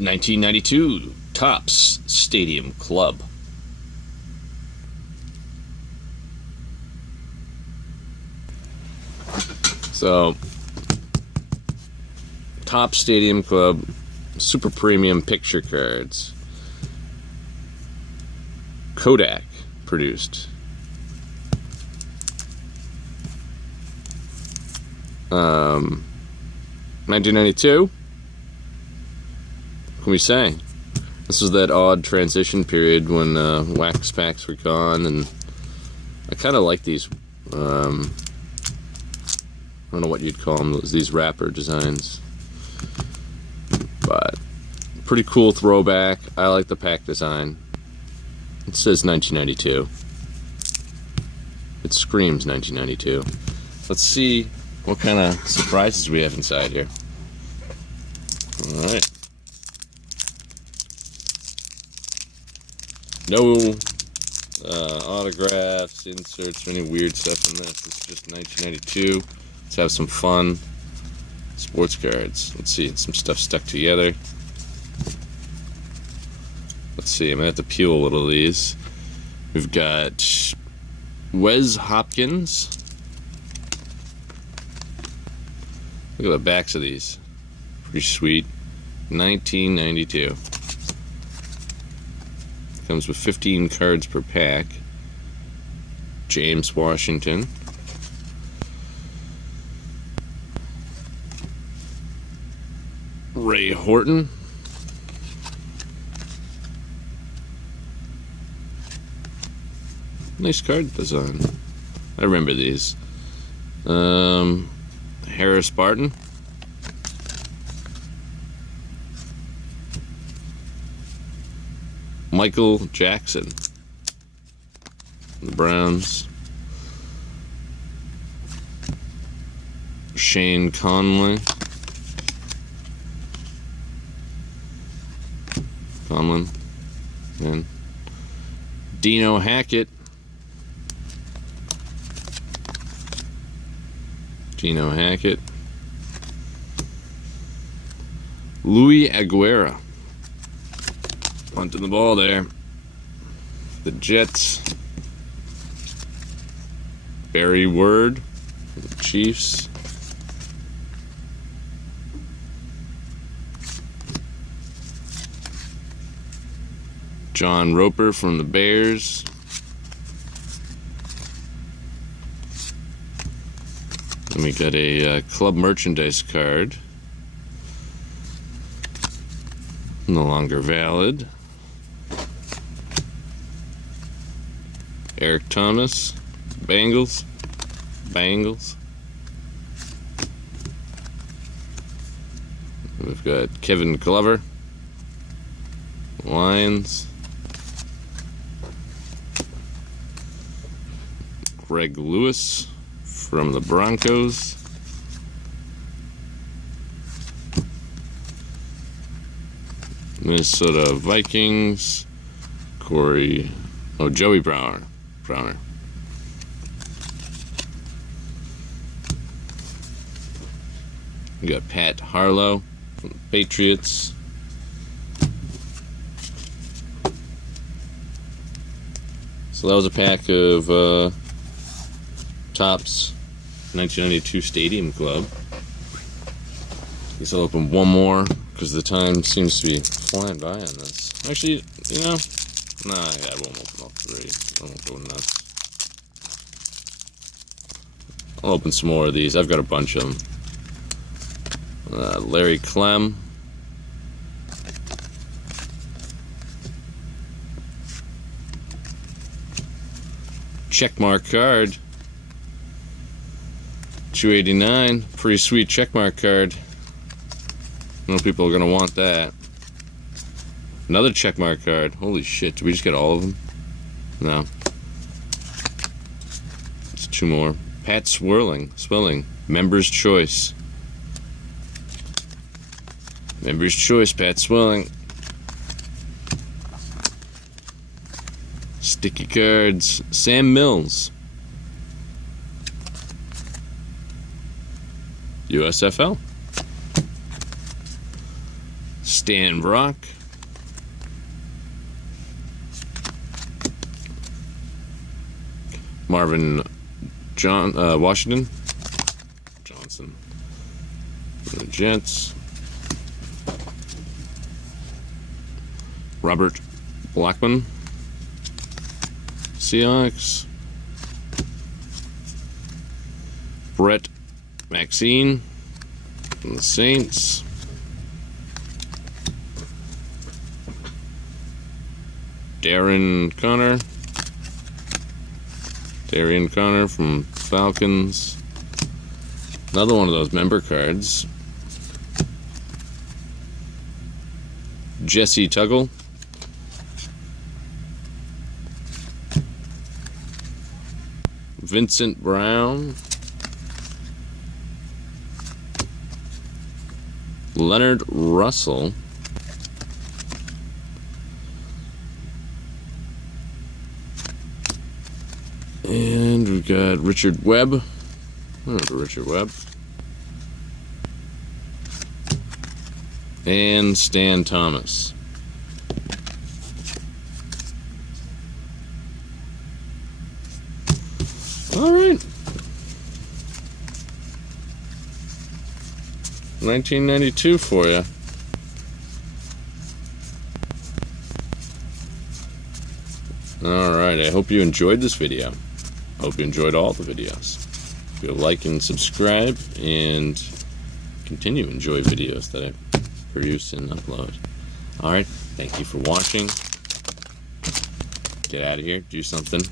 1992 Topps Stadium Club. So, Topps Stadium Club Super Premium Picture Cards. Kodiak produced. 1992. What can we say? This was that odd transition period when wax packs were gone, and I kind of like these. I don't know what you'd call them. These wrapper designs, but pretty cool throwback. I like the pack design. It says 1992. It screams 1992. Let's see what kind of surprises we have inside here. Alright. No autographs, inserts, or any weird stuff in this. It's just 1992. Let's have some fun. Sports cards. Let's see, some stuff stuck together. Let's see, I'm going to have to peel a little of these. We've got Wes Hopkins. Look at the backs of these. Pretty sweet. 1992. Comes with 15 cards per pack. James Washington. Ray Horton. Nice card design. I remember these. Harris Barton. Michael Jackson. The Browns. Shane Conley. Conlon. And Dino Hackett. Gino Hackett. Louis Aguera. Punting the ball there. The Jets. Barry Word. The Chiefs. John Roper from the Bears. And we got a club merchandise card. No longer valid. Eric Thomas. Bengals. We've got Kevin Glover. Lions. Greg Lewis from the Broncos. Minnesota Vikings. Joey Browner. We got Pat Harlow from the Patriots. So that was a pack of Topps 1992 Stadium Club. I guess I'll open one more because the time seems to be flying by on this. Actually, you know, nah, I won't open all three. I won't go nuts. I'll open some more of these. I've got a bunch of them. Larry Clem. Checkmark card. 289. Pretty sweet checkmark card. I know people are going to want that. Another checkmark card. Holy shit, did we just get all of them? No. It's two more. Pat Swilling. Member's Choice. Member's Choice, Pat Swilling. Sticky cards. Sam Mills. USFL. Dan Brock, Marvin Washington Johnson for the Jets, Robert Blackman, Seahawks, Brett Maxine from the Saints, Darian Connor from Falcons. Another one of those member cards. Jesse Tuggle. Vincent Brown. Leonard Russell. And we've got Richard Webb. Richard Webb. And Stan Thomas. All right. 1992 for you. All right. I hope you enjoyed this video. Hope you enjoyed all the videos. If you'll like and subscribe and continue to enjoy videos that I produce and upload. Alright, thank you for watching. Get out of here, do something.